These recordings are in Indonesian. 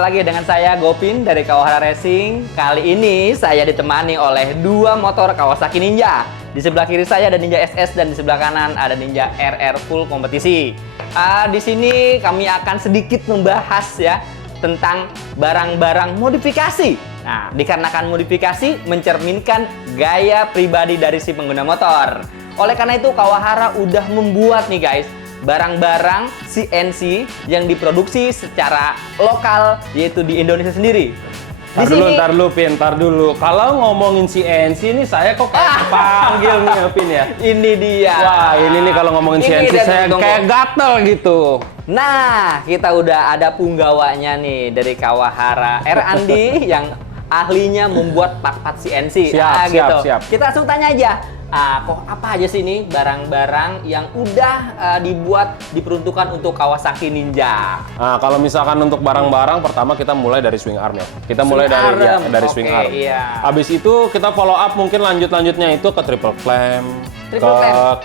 lagi dengan saya Gopin dari Kawahara Racing. Kali ini saya ditemani oleh dua motor Kawasaki Ninja. Di sebelah kiri saya ada Ninja SS dan di sebelah kanan ada Ninja RR Full Kompetisi. Di sini kami akan sedikit membahas ya tentang barang-barang modifikasi. Nah, dikarenakan modifikasi mencerminkan gaya pribadi dari si pengguna motor. Oleh karena itu Kawahara udah membuat nih guys barang-barang CNC yang diproduksi secara lokal yaitu di Indonesia sendiri. Ntar dulu. Kalau ngomongin CNC ini saya kok kayak panggil nih Pin ya. Ini dia. Wah, ini nih kalau ngomongin CNC saya kayak gatel gitu. Nah, kita udah ada punggawanya nih dari Kawahara, Andi yang ahlinya membuat part-part CNC. Siap. Kita langsung tanya aja. Kok apa aja sih ini barang-barang yang udah dibuat diperuntukkan untuk Kawasaki Ninja? Nah, kalau misalkan untuk barang-barang pertama kita mulai dari swing arm ya. Kita mulai dari swing arm. Iya. Habis itu kita follow up mungkin lanjutnya itu ke triple clamp,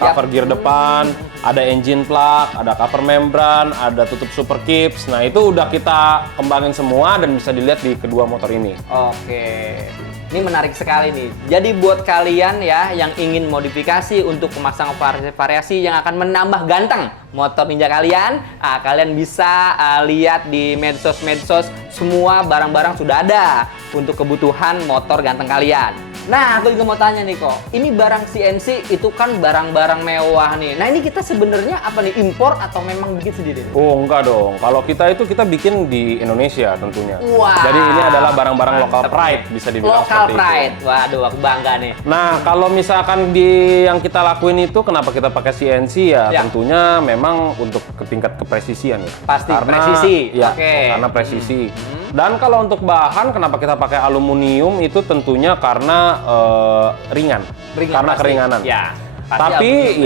cover gear depan, ada engine plug, ada cover membran, ada tutup super kips. Nah, itu udah kita kembangin semua dan bisa dilihat di kedua motor ini. Oke. Ini menarik sekali nih. Jadi buat kalian ya yang ingin modifikasi untuk memasang variasi yang akan menambah ganteng motor Ninja kalian, kalian bisa lihat di medsos semua barang-barang sudah ada untuk kebutuhan motor ganteng kalian. Nah, aku juga mau tanya nih kok, ini barang CNC itu kan barang-barang mewah nih. Nah, ini kita sebenarnya apa nih, impor atau memang bikin sendiri? Oh, enggak dong. Kalau kita itu kita bikin di Indonesia tentunya. Wah. Jadi ini adalah barang-barang local pride bisa dibilang local seperti pride. itu. Waduh, aku bangga nih. Nah, kalau misalkan yang kita lakuin itu kenapa kita pakai CNC ya? Tentunya memang untuk tingkat kepresisian ya. Pasti karena, presisi. Ya, Oke. karena presisi. Dan kalau untuk bahan kenapa kita pakai aluminium itu tentunya karena ringan. Karena pasti. keringanan. Ya. Tapi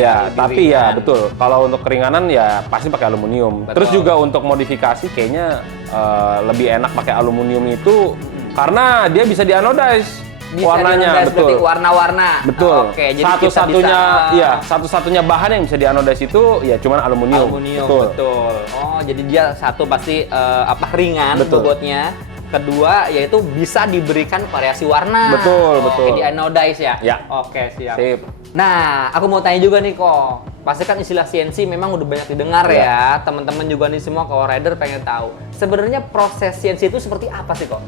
betul. Kalau untuk keringanan ya pasti pakai aluminium. Betul. Terus juga untuk modifikasi kayaknya lebih enak pakai aluminium itu karena dia bisa dianodize. Warnanya betul. Warna-warna. Betul. Oke, jadi satu-satunya bahan yang bisa dianodize itu ya cuman aluminium. Betul. Oh, jadi dia satu pasti ringan bobotnya. Kedua yaitu bisa diberikan variasi warna. Betul. Oke, di anodize ya? Ya. Oke, siap. Sip. Nah, aku mau tanya juga nih kok. Pasti kan istilah CNC memang udah banyak didengar ya. Teman-teman juga nih semua Kawa Rider pengen tahu. Sebenarnya proses CNC itu seperti apa sih kok?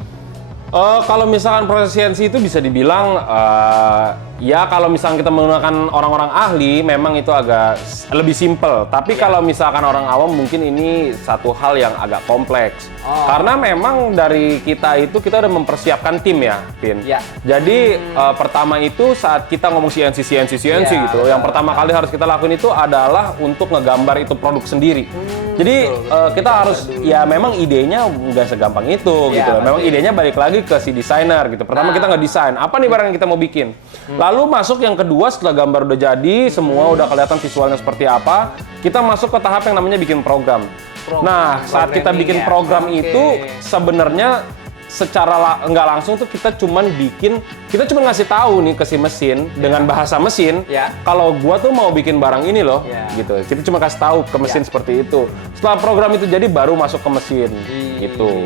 Kalau misalkan proses CNC itu bisa dibilang ya kalau misalkan kita menggunakan orang-orang ahli memang itu agak lebih simple. Tapi kalau misalkan orang awam mungkin ini satu hal yang agak kompleks. Karena memang dari kita udah mempersiapkan tim ya, Pin. Ya. Jadi pertama itu saat kita ngomong CNC gitu, yang pertama kali harus kita lakuin itu adalah untuk ngegambar itu produk sendiri. Jadi kita harus ya memang idenya nggak segampang itu gitu. Memang idenya balik lagi ke si desainer gitu. Pertama kita ngedesain apa nih barang yang kita mau bikin. Lalu masuk yang kedua setelah gambar udah jadi, semua udah kelihatan visualnya seperti apa, kita masuk ke tahap yang namanya bikin program. Nah, saat kita bikin program itu sebenarnya secara nggak langsung tuh kita cuma ngasih tahu nih ke si mesin dengan bahasa mesin kalau gua tuh mau bikin barang ini loh gitu. Kita cuma kasih tahu ke mesin seperti itu. Setelah program itu jadi baru masuk ke mesin gitu.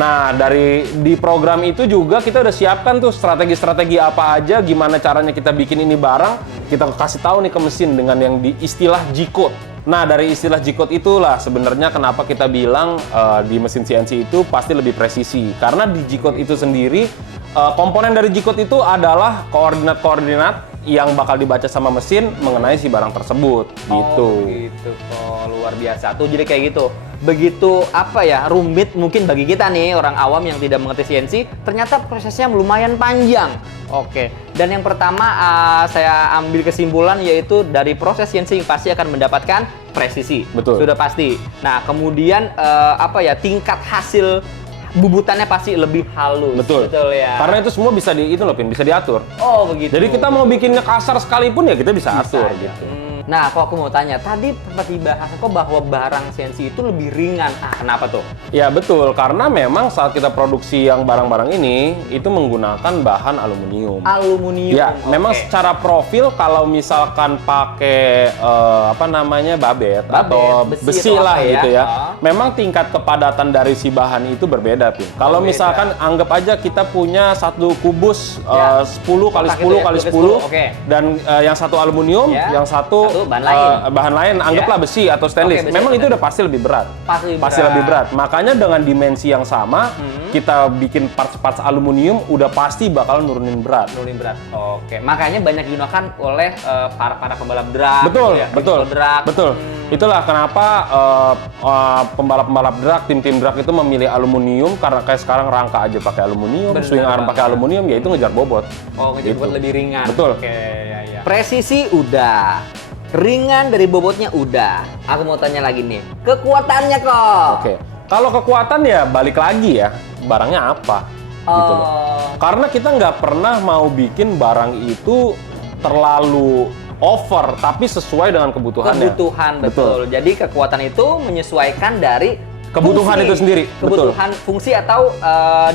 Nah, di program itu juga kita udah siapkan tuh strategi-strategi apa aja, gimana caranya kita bikin ini barang, kita kasih tahu nih ke mesin dengan yang di istilah G-code. Nah, dari istilah G-code itulah sebenarnya kenapa kita bilang di mesin CNC itu pasti lebih presisi. Karena di G-code itu sendiri, komponen dari G-code itu adalah koordinat-koordinat yang bakal dibaca sama mesin mengenai si barang tersebut. Gitu. Gitu kok, luar biasa. Tuh jadi kayak gitu. Begitu rumit mungkin bagi kita nih orang awam yang tidak mengerti CNC, ternyata prosesnya lumayan panjang. Oke. Dan yang pertama saya ambil kesimpulan yaitu dari proses CNC pasti akan mendapatkan presisi. Betul. Sudah pasti. Nah, kemudian tingkat hasil bubutannya pasti lebih halus. Betul ya. Karena itu semua bisa bisa diatur. Oh, begitu. Jadi kita mau bikinnya kasar sekalipun ya kita bisa atur gitu. Nah, kok aku mau tanya, tadi sempat dibahas kok bahwa barang CNC itu lebih ringan. Kenapa tuh? Ya betul, karena memang saat kita produksi yang barang-barang ini itu menggunakan bahan aluminium. Ya, memang secara profil kalau misalkan pakai babet atau besi lah gitu ya. memang tingkat kepadatan dari si bahan itu berbeda, Pin. Kalau misalkan anggap aja kita punya satu kubus 10 kali 10 kali 10 dan yang satu aluminium, yang satu bahan lain anggaplah besi atau stainless. Memang itu udah pasti lebih berat. Pasti lebih berat. Makanya dengan dimensi yang sama, kita bikin parts-parts aluminium udah pasti bakal nurunin berat. Oke. Makanya banyak digunakan oleh para pembalap drag. Betul. Itulah kenapa pembalap-pembalap drag, tim-tim drag itu memilih aluminium karena kayak sekarang rangka aja pakai aluminium, swing arm pakai aluminium, ya itu ngejar bobot. Ngejar bobot lebih ringan. Betul. Oke, ya. Presisi udah, ringan dari bobotnya udah. Aku mau tanya lagi nih, kekuatannya kok. Oke. Kalau kekuatan ya balik lagi ya, barangnya apa? Gitu loh. Karena kita nggak pernah mau bikin barang itu terlalu over, tapi sesuai dengan kebutuhannya. Betul. Jadi kekuatan itu menyesuaikan dari kebutuhan fungsi, itu sendiri. Kebutuhan fungsi atau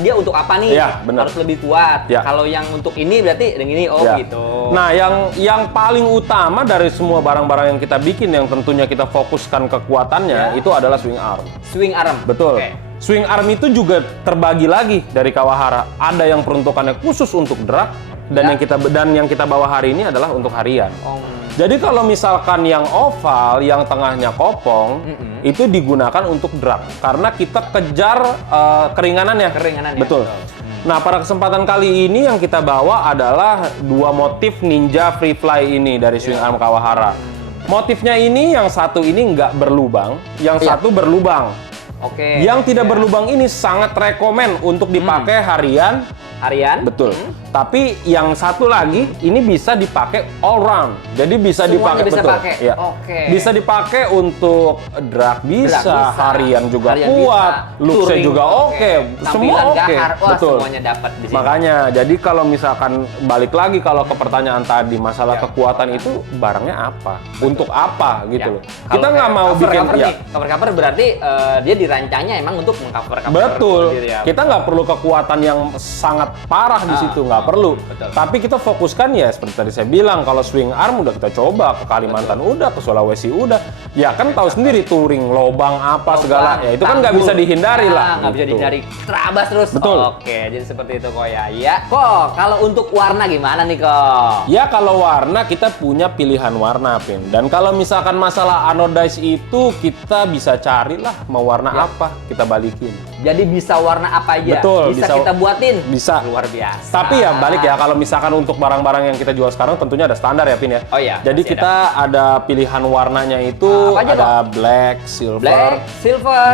dia untuk apa nih? Ya, benar. Harus lebih kuat. Ya. Kalau yang untuk ini berarti dengan ini gitu. Nah, yang paling utama dari semua barang-barang yang kita bikin yang tentunya kita fokuskan kekuatannya itu adalah swing arm. Swing arm. Betul. Swing arm itu juga terbagi lagi dari Kawahara. Ada yang peruntukannya khusus untuk drag dan yang kita bawa hari ini adalah untuk harian. Jadi kalau misalkan yang oval, yang tengahnya kopong, itu digunakan untuk drag karena kita kejar keringanannya. Betul. Nah, pada kesempatan kali ini yang kita bawa adalah dua motif Ninja Free Fly ini dari swing arm Kawahara. Motifnya ini yang satu ini nggak berlubang, yang satu berlubang. Yang tidak berlubang ini sangat rekomen untuk dipakai harian. Betul. Tapi yang satu lagi ini bisa dipakai all round. Jadi bisa dipakai Bisa dipakai untuk drag bisa, harian juga kuat, looks-nya juga semua betul. Semuanya dapat di sini. Makanya jadi kalau misalkan balik lagi kalau ke pertanyaan tadi masalah kekuatan itu barangnya apa? Untuk apa gitu loh. Kita nggak mau bikin cover berarti dia dirancangnya emang untuk mengcover. Betul. Kita nggak perlu kekuatan yang sangat parah di situ, nggak perlu. Tapi kita fokuskan ya seperti tadi saya bilang, kalau swing arm udah kita coba ke Kalimantan udah, ke Sulawesi udah. Ya kan tahu sendiri touring, lobang apa segala. Ya itu kan nggak bisa dihindari lah. Nggak bisa dihindari. Terabas terus. Betul. Oke, jadi seperti itu kok ya. Iya. Kok kalau untuk warna gimana nih kok? Ya kalau warna kita punya pilihan warna, Pin. Dan kalau misalkan masalah anodize itu kita bisa carilah mau warna apa kita balikin. Jadi bisa warna apa aja? Betul. Bisa kita buatin? Bisa. Luar biasa. Tapi ya balik ya, kalau misalkan untuk barang-barang yang kita jual sekarang tentunya ada standar ya, Pin ya. Oh iya. Jadi kita ada pilihan warnanya itu ada black, silver,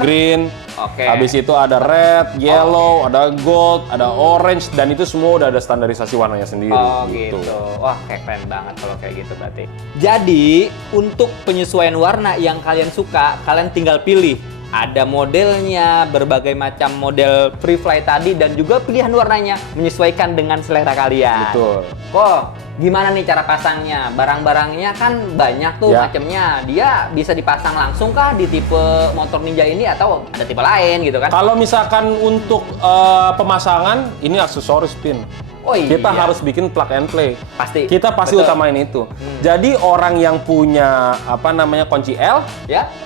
green. Habis itu ada red, yellow, ada gold, ada orange, dan itu semua udah ada standarisasi warnanya sendiri. Gitu. Wah, keren banget kalau kayak gitu berarti. Jadi, untuk penyesuaian warna yang kalian suka, kalian tinggal pilih. Ada modelnya, berbagai macam model free fly tadi, dan juga pilihan warnanya menyesuaikan dengan selera kalian. Betul. Kok gimana nih cara pasangnya? Barang-barangnya kan banyak tuh macamnya. Dia bisa dipasang langsung kah di tipe motor Ninja ini atau ada tipe lain gitu kan? Kalau misalkan untuk pemasangan, ini aksesoris, Pin. Kita harus bikin plug and play. Kita pasti utamain itu. Jadi orang yang punya kunci L,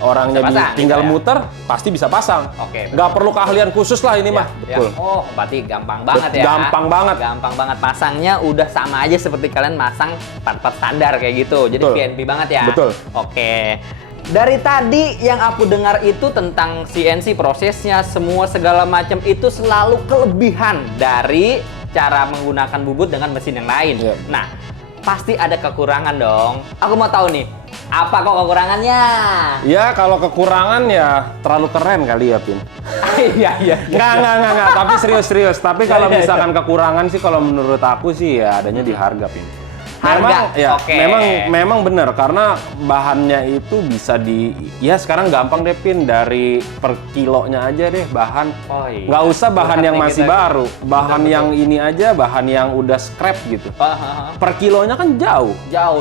orangnya tinggal muter, pasti bisa pasang. Nggak perlu keahlian khusus lah ini mah. Betul. Oh, berarti gampang banget ya. Gampang banget Pasangnya udah sama aja seperti kalian masang part-part standar kayak gitu. Jadi PNP banget ya. Betul. Oke. Dari tadi yang aku dengar itu tentang CNC prosesnya, semua segala macam itu selalu kelebihan dari cara menggunakan bubut dengan mesin yang lain. Nah, pasti ada kekurangan dong. Aku mau tahu nih, apa kok kekurangannya? Ya, kalau kekurangan ya terlalu keren kali ya, Pin. Iya. Nggak. Tapi serius. Tapi kalau misalkan kekurangan sih, kalau menurut aku sih ya adanya di harga, Pin. Memang benar karena bahannya itu bisa sekarang gampang deh, Pin, dari per kilonya aja deh bahan. Nggak usah bahan yang masih baru, bahan yang ini aja, bahan yang udah scrap gitu. Per kilonya kan jauh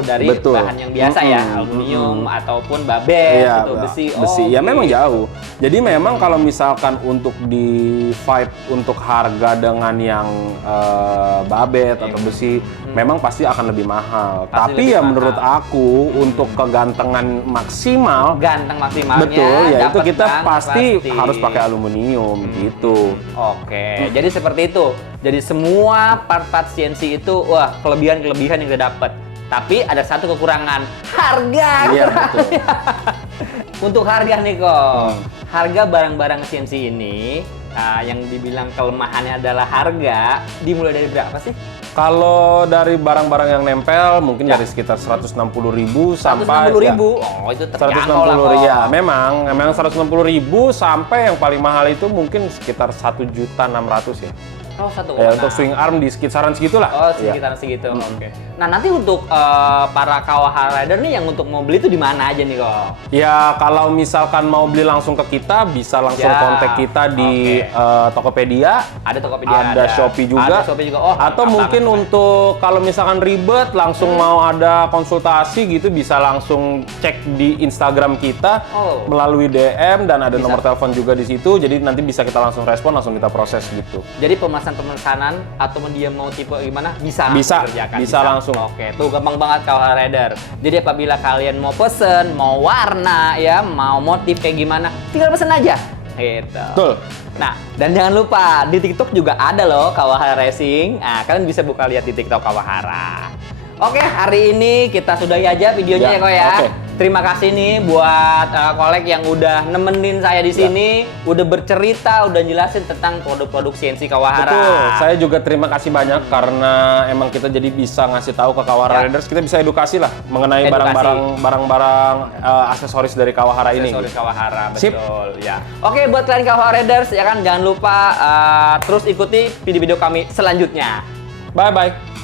dari bahan yang biasa ya, aluminium ataupun babet atau besi. Ya memang jauh. Jadi memang kalau misalkan untuk di fight untuk harga dengan yang babet atau besi, memang pasti akan lebih mahal. Pasti Tapi lebih ya mahal. menurut aku untuk kegantengan maksimal, Ganteng maksimalnya. betul ya itu dapet kita banget pasti harus pakai aluminium gitu. Oke, jadi seperti itu. Jadi semua part-part CNC itu, wah, kelebihan-kelebihan yang kita dapat. Tapi ada satu kekurangan, harga. Iya betul. Untuk harga nih kok, harga barang-barang CNC ini yang dibilang kelemahannya adalah harga, dimulai dari berapa sih? Kalau dari barang-barang yang nempel mungkin Ya. dari sekitar 160.000 sampai 160.000. Oh, itu terjangkau lah 160.000 kok. ya, memang 160.000 sampai yang paling mahal itu mungkin sekitar 1.600.000 ya. Oh, satu. Ya, untuk swing arm di sekitaran segitulah. Oh, Ya. sekitaran segitu. Oke. Nah, nanti untuk para Kawahara Rider nih yang untuk mau beli itu di mana aja nih kok? Ya, kalau misalkan mau beli langsung ke kita, bisa langsung Ya, kontak kita di Tokopedia. Ada Tokopedia, Ada Shopee juga. Ada Shopee juga. Oh, atau lengkap mungkin banget. untuk kalau misalkan ribet langsung mau ada konsultasi gitu, bisa langsung cek di Instagram kita Oh. melalui DM dan ada Bisa. nomor telepon juga di situ. Jadi nanti bisa kita langsung respon, langsung kita proses gitu. Jadi pemesanan atau dia mau tipe gimana bisa Bisa, dikerjakan. bisa langsung. Oke, tuh gampang banget Kawahara Rider. Jadi apabila kalian mau pesen, mau warna ya, mau motif kayak gimana, tinggal pesen aja. Gitu. Betul. Nah, dan jangan lupa di TikTok juga ada loh Kawahara Racing. Nah, kalian bisa buka lihat di TikTok Kawahara. Oke, hari ini kita sudahi aja videonya ya, Ya, Ko ya. oke. Terima kasih nih buat kolek yang udah nemenin saya di sini, udah bercerita, udah jelasin tentang produk-produk CNC Kawahara. Betul. Saya juga terima kasih banyak karena emang kita jadi bisa ngasih tahu ke Kawahara Ya. Riders, kita bisa edukasi lah mengenai Edukasi. barang-barang aksesoris dari Kawahara ini. Aksesoris Kawahara, Sip. betul ya. Oke, buat kalian Kawahara Riders ya kan, jangan lupa terus ikuti video-video kami selanjutnya. Bye bye.